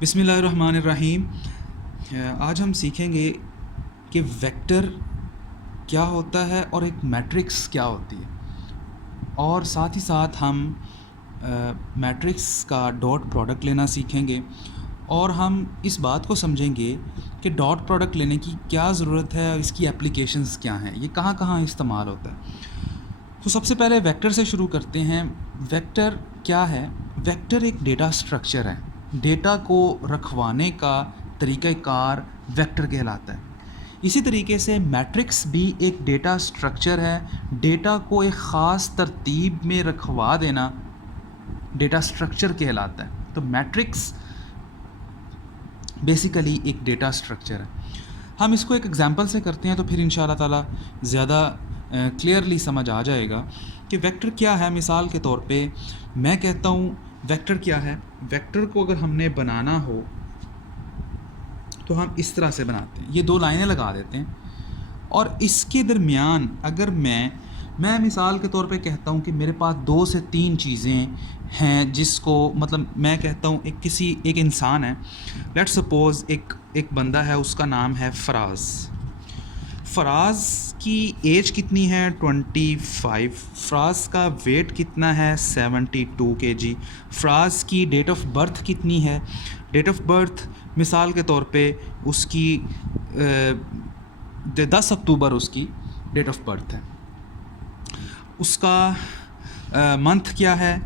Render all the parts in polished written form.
बिस्मिल्लाहिर्रहमानिर्रहीम। आज हम सीखेंगे कि वेक्टर क्या होता है और एक मैट्रिक्स क्या होती है, और साथ ही साथ हम मैट्रिक्स का डॉट प्रोडक्ट लेना सीखेंगे, और हम इस बात को समझेंगे कि डॉट प्रोडक्ट लेने की क्या ज़रूरत है और इसकी एप्लीकेशंस क्या हैं, ये कहाँ कहाँ इस्तेमाल होता है। तो सबसे पहले वेक्टर से शुरू करते हैं। वेक्टर क्या है? वेक्टर एक डेटा स्ट्रक्चर है। डेटा को रखवाने का तरीक़ाकार वेक्टर कहलाता है। इसी तरीके से मैट्रिक्स भी एक डेटा स्ट्रक्चर है। डेटा को एक ख़ास तरतीब में रखवा देना डेटा स्ट्रक्चर कहलाता है। तो मैट्रिक्स बेसिकली एक डेटा स्ट्रक्चर है। हम इसको एक एग्जांपल से करते हैं तो फिर इंशाअल्लाह ताला ज़्यादा क्लियरली समझ आ जाएगा कि वेक्टर क्या है। मिसाल के तौर पे मैं कहता हूँ वेक्टर क्या है। वेक्टर को अगर हमने बनाना हो तो हम इस तरह से बनाते हैं, ये दो लाइनें लगा देते हैं, और इसके दरमियान अगर मैं मिसाल के तौर पे कहता हूँ कि मेरे पास 2 से 3 चीज़ें हैं, जिसको मतलब मैं कहता हूँ एक इंसान है, लेट्स सपोज़ एक बंदा है, उसका नाम है फराज। फराज की एज कितनी है? 25। फराज का वेट कितना है? 72 kg। फराज की डेट ऑफ बर्थ कितनी है? डेट ऑफ बर्थ मिसाल के तौर पे उसकी 10 अक्टूबर उसकी डेट ऑफ बर्थ है। उसका मंथ क्या है,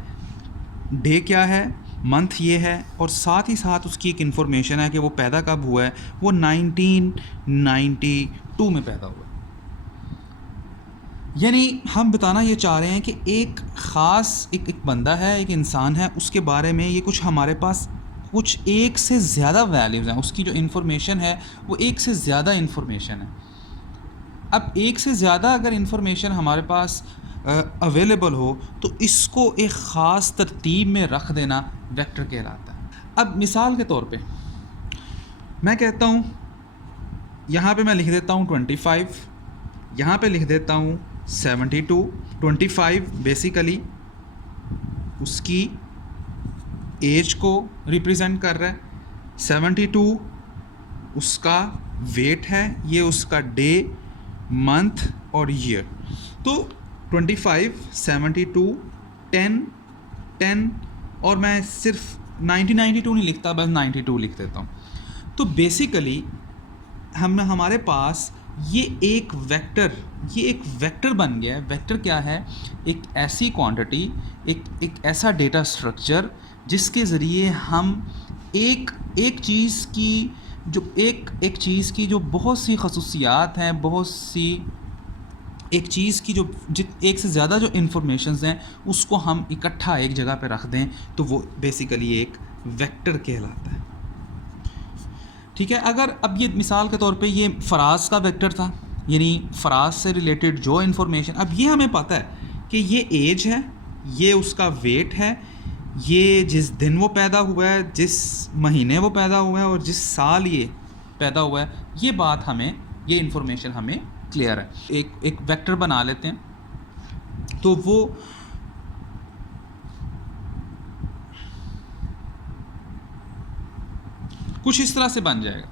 डे क्या है, मंथ ये है, और साथ ही साथ उसकी एक इन्फॉर्मेशन है कि वो पैदा कब हुआ है। वो 1992 में पैदा हुआ है। यानी हम बताना ये चाह रहे हैं कि एक ख़ास एक बंदा है, एक इंसान है, उसके बारे में ये कुछ हमारे पास कुछ एक से ज़्यादा वैल्यूज़ हैं। उसकी जो इन्फॉर्मेशन है वो एक से ज़्यादा इन्फॉर्मेशन है। अब एक से ज़्यादा अगर इन्फॉर्मेशन हमारे पास अवेलेबल हो तो इसको एक ख़ास तरतीब में रख देना वेक्टर कहलाता है। अब मिसाल के तौर पे मैं कहता हूँ, यहाँ पे मैं लिख देता हूँ 25, यहाँ पे लिख देता हूँ 72। 25 बेसिकली उसकी एज को रिप्रेजेंट कर रहा है, 72 उसका वेट है, ये उसका डे, मंथ और ईयर। तो 25, 72, 10 और मैं सिर्फ 1992 नहीं लिखता, बस 92 लिख देता हूँ। तो बेसिकली हमारे पास ये एक वेक्टर बन गया है। वेक्टर क्या है? एक ऐसी क्वांटिटी, एक ऐसा डेटा स्ट्रक्चर जिसके ज़रिए हम एक चीज़ की जो बहुत सी खसूसियात हैं, एक चीज़ की जो एक से ज़्यादा जो इन्फॉर्मेशंस हैं, उसको हम इकट्ठा एक जगह पे रख दें तो वो बेसिकली एक वेक्टर कहलाता है। ठीक है। अगर अब ये मिसाल के तौर पे ये फराज का वेक्टर था, यानी फराज से रिलेटेड जो इन्फॉर्मेशन, अब ये हमें पता है कि ये एज है, ये उसका वेट है, ये जिस दिन वो पैदा हुआ है, जिस महीने वो पैदा हुआ है और जिस साल ये पैदा हुआ है, ये इन्फॉर्मेशन हमें क्लियर है। एक वेक्टर बना लेते हैं तो वो कुछ इस तरह से बन जाएगा।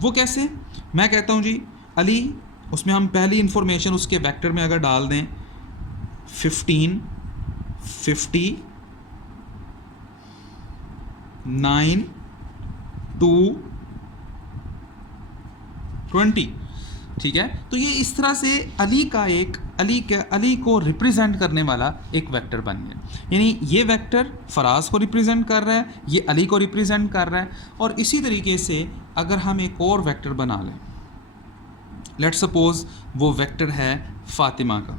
वो कैसे? मैं कहता हूँ जी अली, उसमें हम पहली इन्फॉर्मेशन उसके वेक्टर में अगर डाल दें 15, 50, 9, 2, 20। ठीक है। तो ये इस तरह से अली को रिप्रेजेंट करने वाला एक वेक्टर बन गया। यानी ये वेक्टर फराज को रिप्रेजेंट कर रहा है, ये अली को रिप्रेजेंट कर रहा है। और इसी तरीके से अगर हम एक और वेक्टर बना लें, लेट्स सपोज वो वेक्टर है फ़ातिमा का।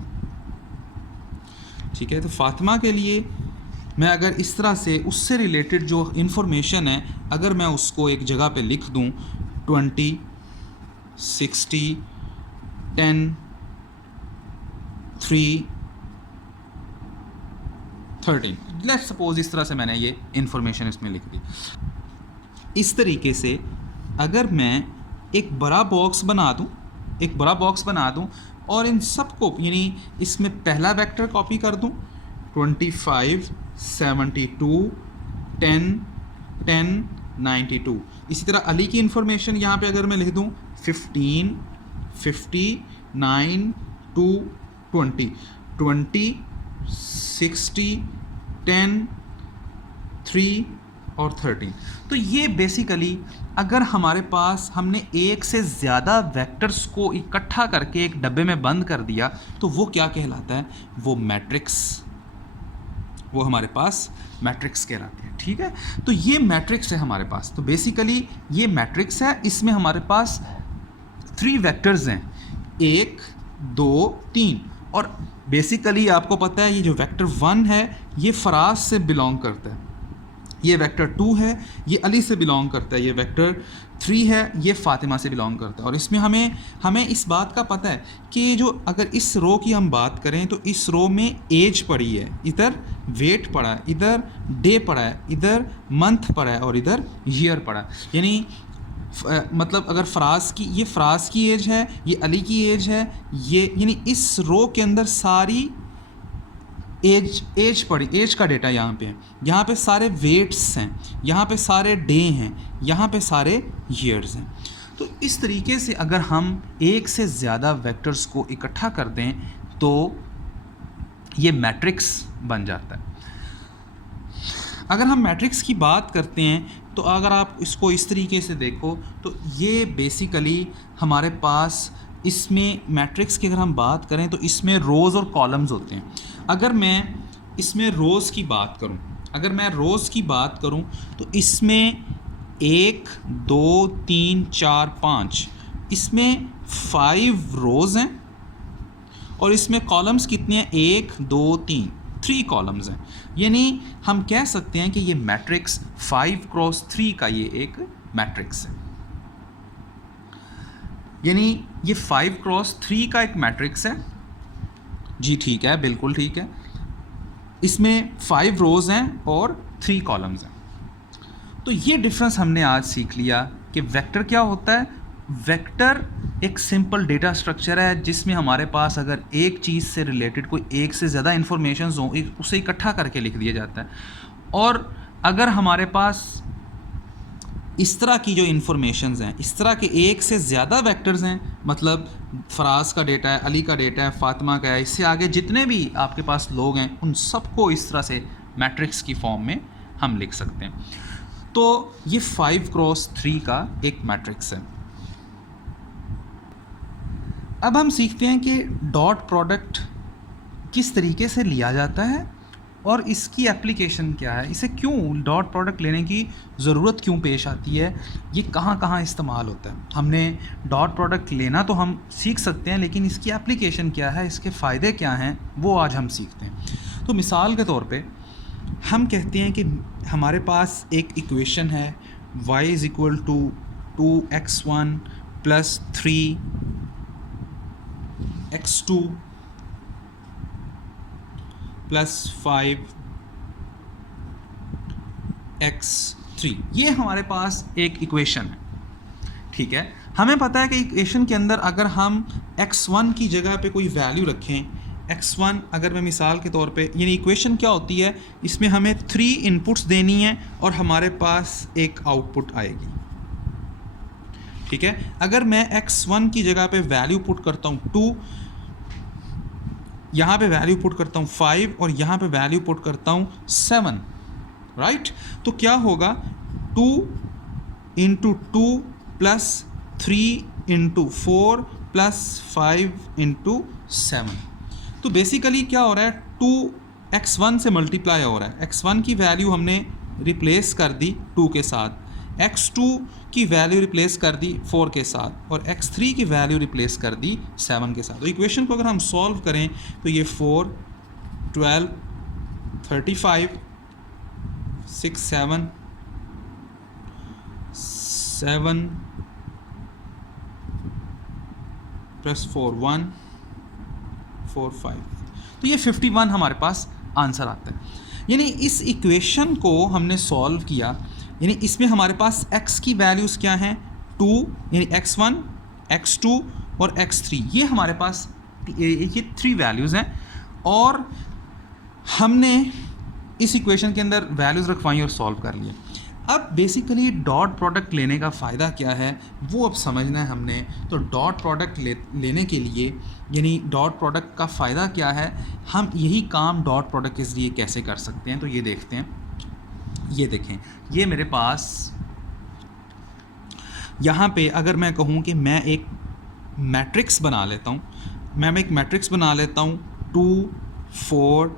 ठीक है। तो फ़ातिमा के लिए मैं अगर इस तरह से उससे रिलेटेड जो इन्फॉर्मेशन है, अगर मैं उसको एक जगह पे लिख दूं 20, 60, 10, 3, 13, लेट्स सपोज इस तरह से मैंने ये इन्फॉर्मेशन इसमें लिख दी। इस तरीके से अगर मैं एक बड़ा बॉक्स बना दूं और इन सबको, यानी इसमें पहला वेक्टर कॉपी कर दूं 25, 72, 10, 10 92। इसी तरह अली की इंफॉर्मेशन यहाँ पे अगर मैं लिख दूँ 15 50 9 2 20 20 60 10 3 और 13। तो ये बेसिकली अगर हमारे पास हमने एक से ज़्यादा वेक्टर्स को इकट्ठा करके एक डब्बे में बंद कर दिया तो वो क्या कहलाता है, वो मैट्रिक्स, वो हमारे पास मैट्रिक्स कहलाती है। ठीक है, तो ये मैट्रिक्स है हमारे पास। तो बेसिकली ये मैट्रिक्स है, इसमें हमारे पास 3 वेक्टर्स हैं, 1 2 3। और बेसिकली आपको पता है ये जो वेक्टर 1 है ये फराज से बिलोंग करता है, ये वेक्टर 2 है ये अली से बिलोंग करता है, ये वेक्टर 3 है ये फ़ातिमा से बिलोंग करता है। और इसमें हमें इस बात का पता है कि जो अगर इस रो की हम बात करें तो इस रो में एज पड़ी है, इधर वेट पड़ा है, इधर डे पड़ा है, इधर मंथ पड़ा है और इधर ईयर पड़ा है। यानी मतलब अगर फराज की एज है, ये अली की एज है, ये यानी इस रो के अंदर सारी एज पड़ी, एज का डेटा यहाँ पे है, यहाँ पे सारे वेट्स हैं, यहाँ पे सारे डे हैं, यहाँ पे सारे ईयर्स हैं। तो इस तरीके से अगर हम एक से ज़्यादा वेक्टर्स को इकट्ठा कर दें तो ये मैट्रिक्स बन जाता है। अगर हम मैट्रिक्स की बात करते हैं तो अगर आप इसको इस तरीके से देखो तो ये बेसिकली हमारे पास इसमें मैट्रिक्स की अगर हम बात करें तो इसमें रोज़ और कॉलम्स होते हैं। अगर मैं इसमें रोज़ की बात करूं, तो इसमें 1 2 3 4 5 इसमें 5 रोज़ हैं और इसमें कॉलम्स कितने हैं, 1 2 3 कॉलम्स हैं। यानी हम कह सकते हैं कि ये मैट्रिक्स 5x3 का ये एक मैट्रिक्स है। यानी ये 5x3 का एक मैट्रिक्स है। जी ठीक है, बिल्कुल ठीक है। इसमें 5 रोज़ हैं और 3 कॉलम्स हैं। तो ये डिफरेंस हमने आज सीख लिया कि वेक्टर क्या होता है। वेक्टर एक सिंपल डेटा स्ट्रक्चर है जिसमें हमारे पास अगर एक चीज़ से रिलेटेड कोई एक से ज़्यादा इन्फॉर्मेशंस हो उसे इकट्ठा करके लिख दिया जाता है। और अगर हमारे पास इस तरह की जो इन्फॉर्मेशंस हैं, इस तरह के एक से ज़्यादा वेक्टर्स हैं, मतलब फराज का डेटा है, अली का डेटा है, फ़ातिमा का है, इससे आगे जितने भी आपके पास लोग हैं उन सबको इस तरह से मैट्रिक्स की फॉर्म में हम लिख सकते हैं। तो ये 5x3 का एक मैट्रिक्स है। अब हम सीखते हैं कि डॉट प्रोडक्ट किस तरीके से लिया जाता है और इसकी एप्लीकेशन क्या है, इसे क्यों डॉट प्रोडक्ट लेने की ज़रूरत क्यों पेश आती है, ये कहाँ कहाँ इस्तेमाल होता है। हमने डॉट प्रोडक्ट लेना तो हम सीख सकते हैं, लेकिन इसकी एप्लीकेशन क्या है, इसके फ़ायदे क्या हैं, वो आज हम सीखते हैं। तो मिसाल के तौर पे हम कहते हैं कि हमारे पास एक इक्वेशन है y = 2x1 + 3x2 + 5x3। ये हमारे पास एक इक्वेशन है। ठीक है, हमें पता है कि इक्वेशन के अंदर अगर हम x1 की जगह पे कोई वैल्यू रखें, x1 अगर मैं मिसाल के तौर पे, यानी इक्वेशन क्या होती है, इसमें हमें 3 इनपुट्स देनी है और हमारे पास एक आउटपुट आएगी। ठीक है, अगर मैं x1 की जगह पे वैल्यू पुट करता हूँ 2, यहाँ पे वैल्यू पुट करता हूँ 5 और यहाँ पे वैल्यू पुट करता हूँ 7, राइट। तो क्या होगा, 2 × 2 + 3 × 4 + 5 × 7। तो बेसिकली क्या हो रहा है, 2x1 से मल्टीप्लाई हो रहा है। x1 की वैल्यू हमने रिप्लेस कर दी 2 के साथ, x2 की वैल्यू रिप्लेस कर दी 4 के साथ और x3 की वैल्यू रिप्लेस कर दी 7 के साथ। तो इक्वेशन को अगर हम सॉल्व करें तो ये 4 12 35 6 7 7 + 4 1 4 5, तो ये 51 हमारे पास आंसर आता है। यानी इस इक्वेशन को हमने सॉल्व किया, यानी इसमें हमारे पास x की वैल्यूज़ क्या हैं, 2, यानी x1 x2 और x3, ये हमारे पास ये 3 वैल्यूज़ हैं और हमने इस इक्वेशन के अंदर वैल्यूज़ रखवाई और सॉल्व कर लिया। अब बेसिकली डॉट प्रोडक्ट लेने का फ़ायदा क्या है वो अब समझना है हमने। तो डॉट प्रोडक्ट लेने के लिए यानी डॉट प्रोडक्ट का फ़ायदा क्या है, हम यही काम डॉट प्रोडक्ट के ज़रिए कैसे कर सकते हैं, तो ये देखते हैं। ये देखें, ये मेरे पास यहाँ पे अगर मैं कहूँ कि मैं एक मैट्रिक्स बना लेता हूँ, मैं एक मैट्रिक्स बना लेता हूँ 2 4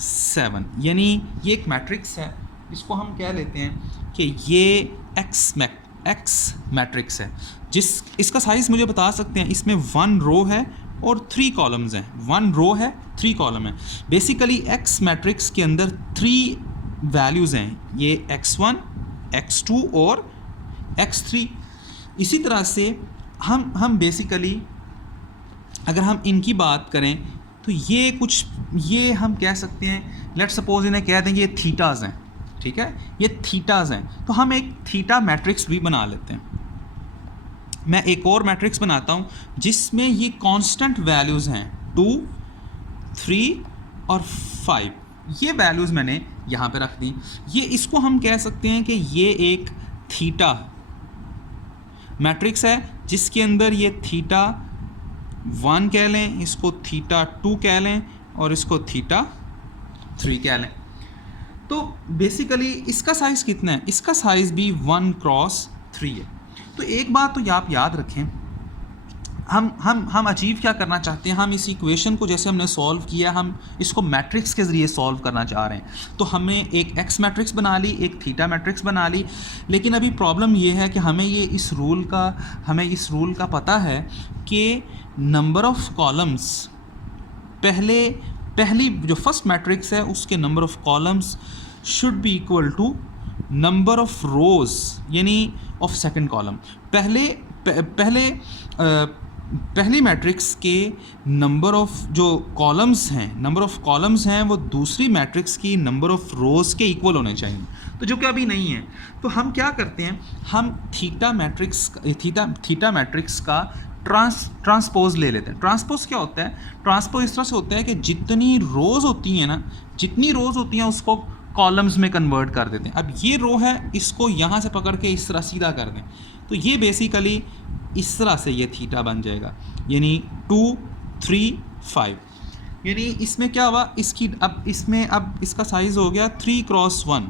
7, यानी ये एक मैट्रिक्स है, इसको हम कह लेते हैं कि ये एक्स मैट्रिक्स है, इसका साइज़ मुझे बता सकते हैं, इसमें 1 रो है और 3 कॉलम्स हैं, 1 रो है 3 कॉलम है। बेसिकली एक्स मैट्रिक्स के अंदर 3 वैल्यूज़ हैं, ये x1 x2 और x3। इसी तरह से हम बेसिकली अगर हम इनकी बात करें तो ये हम कह सकते हैं, लेट्स सपोज इन्हें कह देंगे ये थीटाज़ हैं, ठीक है, ये थीटाज़ हैं, तो हम एक थीटा मैट्रिक्स भी बना लेते हैं। मैं एक और मैट्रिक्स बनाता हूँ जिसमें ये कांस्टेंट वैल्यूज़ हैं 2 3 और 5, ये वैल्यूज़ मैंने यहाँ पे रख दी। ये इसको हम कह सकते हैं कि ये एक थीटा मैट्रिक्स है जिसके अंदर ये थीटा 1 कह लें, इसको थीटा 2 कह लें और इसको थीटा 3 कह लें। तो बेसिकली इसका साइज़ कितना है, इसका साइज़ भी 1x3 है। तो एक बात तो आप याद रखें, हम अचीव क्या करना चाहते हैं, हम इस इक्वेशन को जैसे हमने सॉल्व किया, हम इसको मैट्रिक्स के ज़रिए सॉल्व करना चाह रहे हैं। तो हमने एक एक्स मैट्रिक्स बना ली, एक थीटा मैट्रिक्स बना ली, लेकिन अभी प्रॉब्लम ये है कि हमें इस रूल का पता है कि नंबर ऑफ़ कॉलम्स पहली जो फर्स्ट मैट्रिक्स है उसके number of columns should be equal to number of rows यानी ऑफ सेकंड कॉलम। पहली मैट्रिक्स के नंबर ऑफ़ जो नंबर ऑफ़ कॉलम्स हैं वो दूसरी मैट्रिक्स की नंबर ऑफ़ रोज़ के इक्वल होने चाहिए, तो जो कि अभी नहीं है। तो हम क्या करते हैं, हम थीटा मैट्रिक्स का ट्रांसपोज ले लेते हैं। ट्रांसपोज क्या होता है, ट्रांसपोज इस तरह से होता है कि जितनी रोज़ होती हैं उसको कॉलम्स में कन्वर्ट कर देते हैं। अब ये रो है, इसको यहाँ से पकड़ के इस तरह सीधा कर दें, तो ये बेसिकली इस तरह से ये थीटा बन जाएगा, यानी 2 3 5। यानी इसमें क्या हुआ, अब इसका साइज़ हो गया 3x1,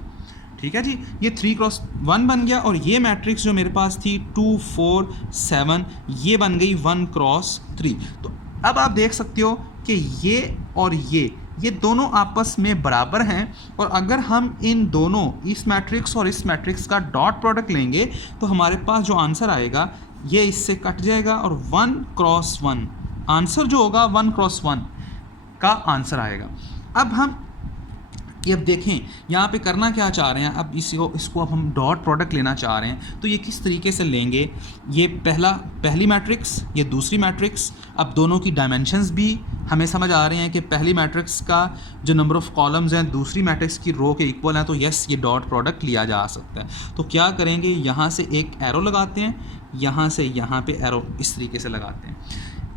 ठीक है जी, ये 3x1 बन गया। और ये मैट्रिक्स जो मेरे पास थी 2 4 7, ये बन गई 1x3। तो अब आप देख सकते हो कि ये और ये दोनों आपस में बराबर हैं, और अगर हम इन दोनों इस मैट्रिक्स और इस मैट्रिक्स का डॉट प्रोडक्ट लेंगे तो हमारे पास जो आंसर आएगा ये इससे कट जाएगा और 1x1 आंसर जो होगा 1x1 का आंसर आएगा। अब हम ये अब देखें यहाँ पे करना क्या चाह रहे हैं, अब इसको अब हम डॉट प्रोडक्ट लेना चाह रहे हैं, तो ये किस तरीके से लेंगे, ये पहली मैट्रिक्स, ये दूसरी मैट्रिक्स। अब दोनों की डायमेंशंस भी हमें समझ आ रहे हैं कि पहली मैट्रिक्स का जो नंबर ऑफ़ कॉलम्स हैं दूसरी मैट्रिक्स की रो के इक्वल हैं, तो यस ये डॉट प्रोडक्ट लिया जा सकता है। तो क्या करेंगे, यहाँ से एक एरो लगाते हैं, यहाँ से यहाँ पे एरो इस तरीके से लगाते हैं।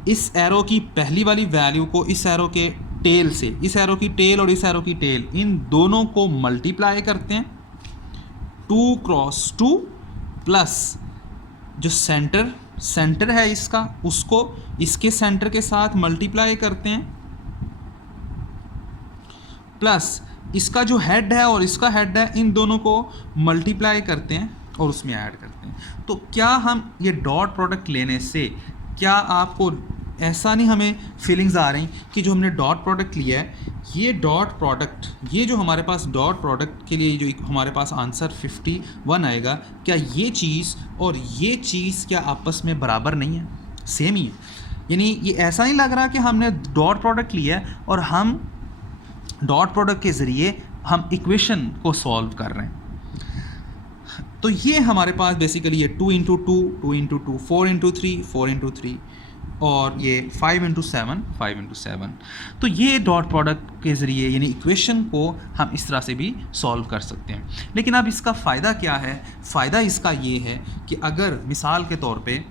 इस एरो की पहली वाली वैल्यू को इस एरो के टेल से, इस एरो की टेल और इस एरो की टेल, इन दोनों को मल्टीप्लाई करते हैं 2x2 प्लस जो सेंटर है इसका, उसको इसके सेंटर के साथ मल्टीप्लाई करते हैं, प्लस इसका जो हेड है और इसका हेड है, इन दोनों को मल्टीप्लाई करते हैं और उसमें ऐड करते हैं। तो क्या हम ये डॉट प्रोडक्ट लेने से, क्या आपको ऐसा नहीं हमें फीलिंग्स आ रही कि जो हमने डॉट प्रोडक्ट लिया है, ये डॉट प्रोडक्ट, ये जो हमारे पास डॉट प्रोडक्ट के लिए जो हमारे पास आंसर 51 आएगा, क्या ये चीज़ और ये चीज़ क्या आपस में बराबर नहीं है, सेम ही है? यानी ये ऐसा नहीं लग रहा कि हमने डॉट प्रोडक्ट लिया है और हम डॉट प्रोडक्ट के ज़रिए हम इक्वेशन को सॉल्व कर रहे हैं। तो ये हमारे पास बेसिकली ये 2 × 2 2 × 2 4 × 3 4 × 3 और ये 5 × 7 5 × 7। तो ये डॉट प्रोडक्ट के ज़रिए यानी इक्वेशन को हम इस तरह से भी सॉल्व कर सकते हैं। लेकिन अब इसका फ़ायदा क्या है, फ़ायदा इसका ये है कि अगर मिसाल के तौर पे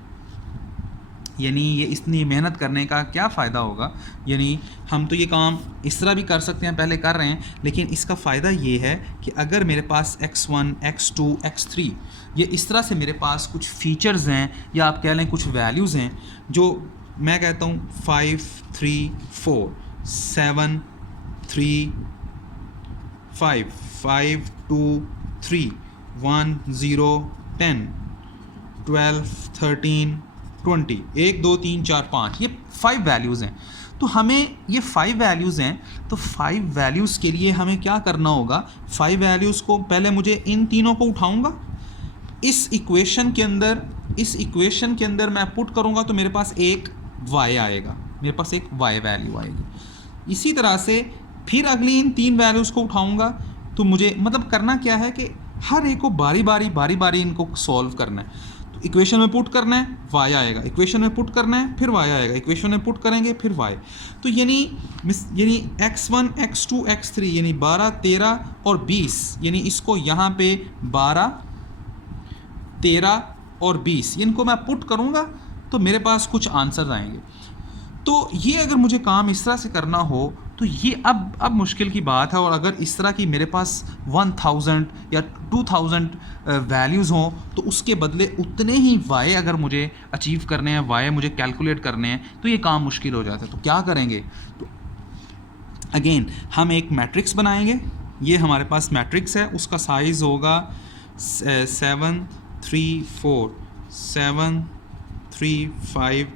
यानी ये इतनी मेहनत करने का क्या फ़ायदा होगा। यानी हम तो ये काम इस तरह भी कर सकते हैं, पहले कर रहे हैं, लेकिन इसका फ़ायदा ये है कि अगर मेरे पास x1 x2 x3 ये इस तरह से मेरे पास कुछ फीचर्स हैं या आप कह लें कुछ वैल्यूज़ हैं, जो मैं कहता हूँ 5 3 4 7 3 5 5 2 3 1 0 10 12 13 20 1 2 3 4 5 ये 5 वैल्यूज़ हैं। तो हमें ये 5 वैल्यूज़ हैं, तो 5 वैल्यूज़ के लिए हमें क्या करना होगा, 5 वैल्यूज़ को पहले मुझे इन तीनों को उठाऊंगा, इस इक्वेशन के अंदर मैं पुट करूंगा तो मेरे पास एक y आएगा, मेरे पास एक y वैल्यू आएगी। इसी तरह से फिर अगली इन 3 वैल्यूज़ को उठाऊंगा, तो मुझे मतलब करना क्या है कि हर एक को बारी बारी इनको सॉल्व करना है। तो इक्वेशन में पुट करना है y आएगा, इक्वेशन में पुट करना है फिर y आएगा, इक्वेशन में पुट करेंगे फिर y। तो यानी x1 x2 x3 यानी 12 13 और 20, यानी इसको यहाँ पे 12 13 और 20 इनको मैं पुट करूँगा तो मेरे पास कुछ आंसर आएंगे। तो ये अगर मुझे काम इस तरह से करना हो तो ये अब मुश्किल की बात है। और अगर इस तरह की मेरे पास 1000 या 2000 वैल्यूज़ हों तो उसके बदले उतने ही y अगर मुझे अचीव करने हैं, y मुझे कैलकुलेट करने हैं, तो ये काम मुश्किल हो जाता है। तो क्या करेंगे, तो अगेन हम एक मैट्रिक्स बनाएंगे। ये हमारे पास मैट्रिक्स है, उसका साइज़ होगा 7 3 4 7 3 5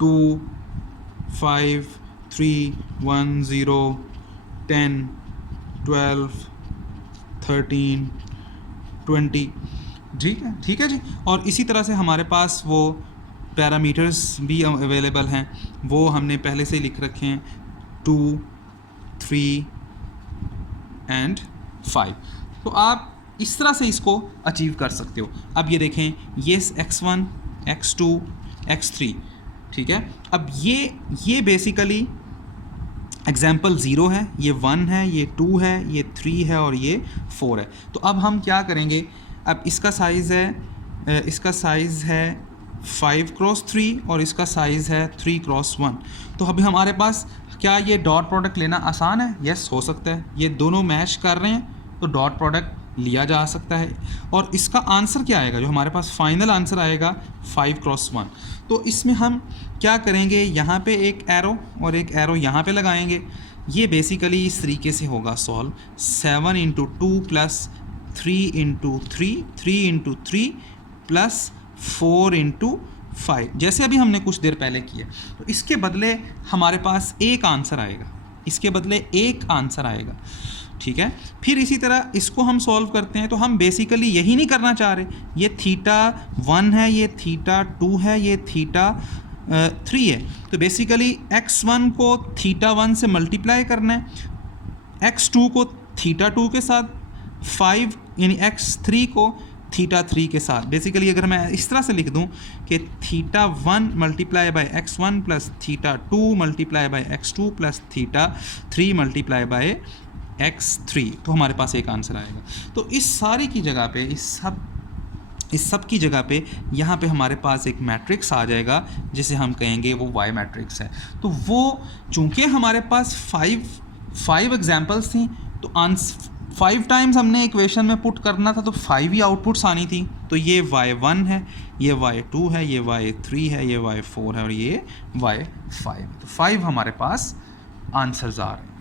2 5 3 1 0 10 12 13 20। ठीक है जी। और इसी तरह से हमारे पास वो पैरामीटर्स भी अवेलेबल हैं, वो हमने पहले से लिख रखे हैं 2 3 एंड 5। तो आप इस तरह से इसको अचीव कर सकते हो। अब ये देखें, ये x1 x2 x3, ठीक है। अब ये बेसिकली एग्जाम्पल 0 है, ये 1 है, ये 2 है, ये 3 है और ये 4 है। तो अब हम क्या करेंगे, अब इसका साइज़ है 5x3 और इसका साइज़ है 3x1। तो अभी हमारे पास क्या ये डॉट प्रोडक्ट लेना आसान है? यस, हो सकता है। ये दोनों मैच कर रहे हैं तो डॉट प्रोडक्ट लिया जा सकता है। और इसका आंसर क्या आएगा, जो हमारे पास फाइनल आंसर आएगा 5x1। तो इसमें हम क्या करेंगे, यहाँ पे एक एरो और एक एरो यहाँ पे लगाएंगे। ये बेसिकली इस तरीके से होगा सॉल्व, 7 × 2 + 3 × 3 3 × 3 + 4 × 5, जैसे अभी हमने कुछ देर पहले किया। तो इसके बदले हमारे पास एक आंसर आएगा, ठीक है। फिर इसी तरह इसको हम सॉल्व करते हैं। तो हम बेसिकली यही नहीं करना चाह रहे, ये θ1 है, ये θ2 है, ये θ3 है। तो बेसिकली x1 को θ1 से मल्टीप्लाई करना है, x2 को θ2 के साथ, 5 यानी x3 को θ3 के साथ। बेसिकली अगर मैं इस तरह से लिख दूं कि θ1 × x1 + θ2 × x2 + θ3 × x3, तो हमारे पास एक आंसर आएगा। तो इस सारी की जगह पे, इस सब की जगह पे यहाँ पे हमारे पास एक मैट्रिक्स आ जाएगा जिसे हम कहेंगे वो y मैट्रिक्स है। तो वो चूँकि हमारे पास 5 एग्जाम्पल्स थी, तो 5 टाइम्स हमने इक्वेशन में पुट करना था, तो 5 ही आउटपुट्स आनी थी। तो ये y1 है, ये y2 है, ये y3 है, ये y4 है और ये y5। तो 5 हमारे पास आंसर्स आ रहे हैं।